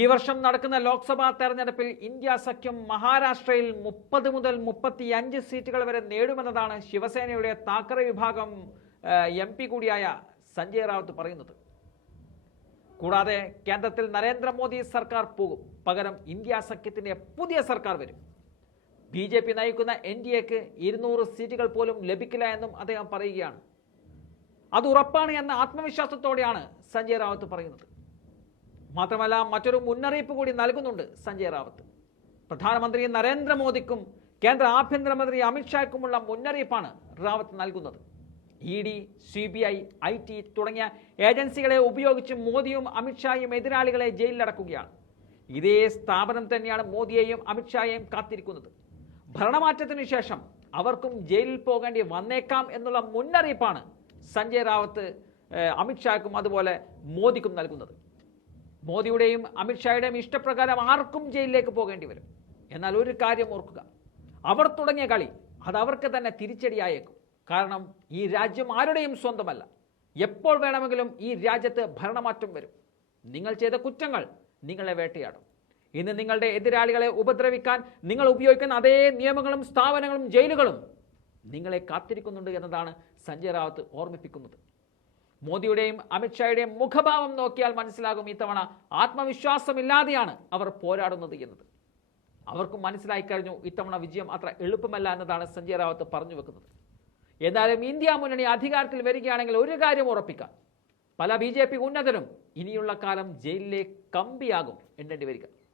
ഈ വർഷം നടക്കുന്ന ലോക്സഭാ തെരഞ്ഞെടുപ്പിൽ ഇന്ത്യ സഖ്യം മഹാരാഷ്ട്രയിൽ മുപ്പത് മുതൽ മുപ്പത്തിയഞ്ച് സീറ്റുകൾ വരെ നേടുമെന്നതാണ് ശിവസേനയുടെ താക്കറെ വിഭാഗം എം പി കൂടിയായ സഞ്ജയ് റാവത്ത് പറയുന്നത്. കൂടാതെ കേന്ദ്രത്തിൽ നരേന്ദ്രമോദി സർക്കാർ പോകും. പകരം ഇന്ത്യ സഖ്യത്തിന്റെ പുതിയ സർക്കാർ വരും. ബി ജെ പി നയിക്കുന്ന എൻ ഡി എക്ക് ഇരുന്നൂറ് സീറ്റുകൾ പോലും ലഭിക്കില്ല എന്നും അദ്ദേഹം പറയുകയാണ്. അത് ഉറപ്പാണ് എന്ന ആത്മവിശ്വാസത്തോടെയാണ് സഞ്ജയ് റാവത്ത് പറയുന്നത്. മാത്രമല്ല മറ്റൊരു മുന്നറിയിപ്പ് കൂടി നൽകുന്നുണ്ട് സഞ്ജയ് റാവത്ത്. പ്രധാനമന്ത്രി നരേന്ദ്രമോദിക്കും കേന്ദ്ര ആഭ്യന്തരമന്ത്രി അമിത്ഷായ്ക്കുമുള്ള മുന്നറിയിപ്പാണ് റാവത്ത് നൽകുന്നത്. E D C B I I T തുടങ്ങിയ ഏജൻസികളെ ഉപയോഗിച്ച് മോദിയും അമിത്ഷായും എതിരാളികളെ ജയിലിലടക്കുകയാണ്. ഇതേ സ്ഥാപനം തന്നെയാണ് മോദിയെയും അമിത്ഷായെയും കാത്തിരിക്കുന്നത്. ഭരണമാറ്റത്തിനു ശേഷം അവർക്കും ജയിലിൽ പോകേണ്ടി വന്നേക്കാം എന്നുള്ള മുന്നറിയിപ്പാണ് സഞ്ജയ് റാവത്ത് അമിത്ഷായ്ക്കും അതുപോലെ മോദിക്കും നൽകുന്നത്. മോദിയുടെയും അമിത്ഷായുടെയും ഇഷ്ടപ്രകാരം ആർക്കും ജയിലിലേക്ക് പോകേണ്ടി വരും. എന്നാൽ ഒരു കാര്യം ഓർക്കുക. അവർ തുടങ്ങിയ കളി അത് അവർക്ക് തന്നെ തിരിച്ചടിയായേക്കും. കാരണം ഈ രാജ്യം ആരുടെയും സ്വന്തമല്ല. എപ്പോൾ വേണമെങ്കിലും ഈ രാജ്യത്ത് ഭരണമാറ്റം വരും. നിങ്ങൾ ചെയ്ത കുറ്റങ്ങൾ നിങ്ങളെ വേട്ടയാടും. ഇന്ന് നിങ്ങളുടെ എതിരാളികളെ ഉപദ്രവിക്കാൻ നിങ്ങൾ ഉപയോഗിക്കുന്ന അതേ നിയമങ്ങളും സ്ഥാപനങ്ങളും ജയിലുകളും നിങ്ങളെ കാത്തിരിക്കുന്നുണ്ട് എന്നതാണ് സഞ്ജയ് റാവത്ത് ഓർമ്മിപ്പിക്കുന്നത്. മോദിയുടെയും അമിത്ഷായുടെയും മുഖഭാവം നോക്കിയാൽ മനസ്സിലാകും ഇത്തവണ ആത്മവിശ്വാസമില്ലാതെയാണ് അവർ പോരാടുന്നത് എന്നത്. അവർക്കും മനസ്സിലായി കഴിഞ്ഞു ഇത്തവണ വിജയം അത്ര എളുപ്പമല്ല എന്നതാണ് സഞ്ജയ് റാവത്ത് പറഞ്ഞു വെക്കുന്നത്. എന്നാലും ഇന്ത്യ മുന്നണി അധികാരത്തിൽ വരികയാണെങ്കിൽ ഒരു കാര്യം ഉറപ്പിക്കാം. പല ബി ഉന്നതരും ഇനിയുള്ള കാലം ജയിലിലെ കമ്പിയാകും എണ്ണേണ്ടി വരിക.